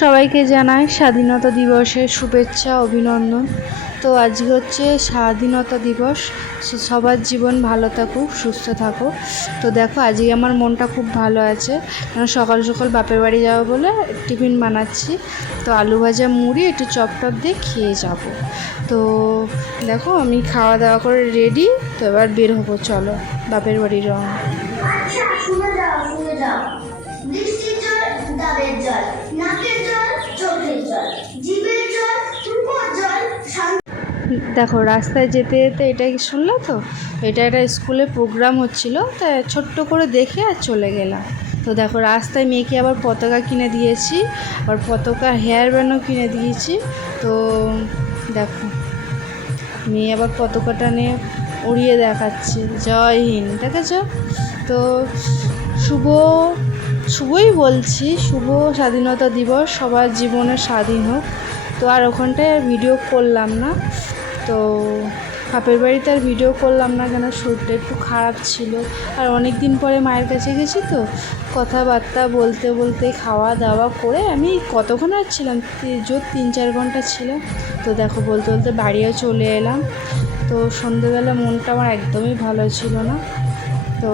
সবাইকে জানাই স্বাধীনতা দিবসের শুভেচ্ছা অভিনন্দন। তো আজকে হচ্ছে স্বাধীনতা দিবস। সবার জীবন ভালো থাকুক, সুস্থ থাকুক। তো দেখো আজকে আমার মনটা খুব ভালো আছে, কারণ সকাল সকাল বাপের বাড়ি যাবো বলে টিফিন বানাচ্ছি। তো আলু ভাজা মুড়ি একটু চপ টপ দিয়ে খেয়ে যাব। তো দেখো আমি খাওয়া দাওয়া করে রেডি। তো এবার বের হবো, চলো বাপের বাড়ি রওনা। শুনে যাও শুনে যাও, বৃষ্টির জল, ডাবের জল, নাকের জল, চোখের জল, জিভের জল, তুপর জল। দেখো রাস্তায় যেতে যেতে এটাই শুনলো, তো এটা একটা স্কুলে প্রোগ্রাম হচ্ছিল, তাই ছোট্ট করে দেখে আর চলে গেলাম। তো দেখো রাস্তায় মেয়েকে আবার পতাকা কিনে দিয়েছি, আর পতাকা হেয়ার ব্যান্ডও কিনে দিয়েছি। তো দেখো মেয়ে আবার পতাকাটা নিয়ে উড়িয়ে দেখাচ্ছে, জয় হিন্দ, দেখেছ? তো শুভ শুভই বলছি, শুভ স্বাধীনতা দিবস, সবার জীবনে স্বাধীন হোক। তো আর ওখানটায় আর ভিডিও করলাম না। তো বাপের বাড়িতে আর ভিডিও করলাম না, কেন শরীরটা একটু খারাপ ছিল। আর অনেক দিন পরে মায়ের কাছে গেছি, তো কথাবার্তা বলতে বলতে খাওয়া দাওয়া করে আমি কতক্ষণ আর ছিলাম, জোর 3-4 ঘন্টা ছিলাম। তো দেখো বলতে বলতে বাড়িও চলে এলাম। তো সন্ধেবেলা মনটা আমার একদমই ভালো ছিল না। তো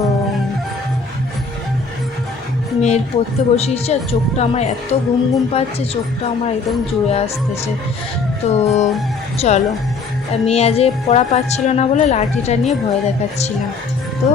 মেয়ের পড়তে বসিয়েছে, আর চোখটা আমার এত ঘুম ঘুম পাচ্ছে, চোখটা আমার একদম জুড়ে আসতেছে। তো চলো, মেয়ে আজ পড়া পাচ্ছিল না বলে লাঠিটা নিয়ে ভয় দেখাচ্ছিলাম। তো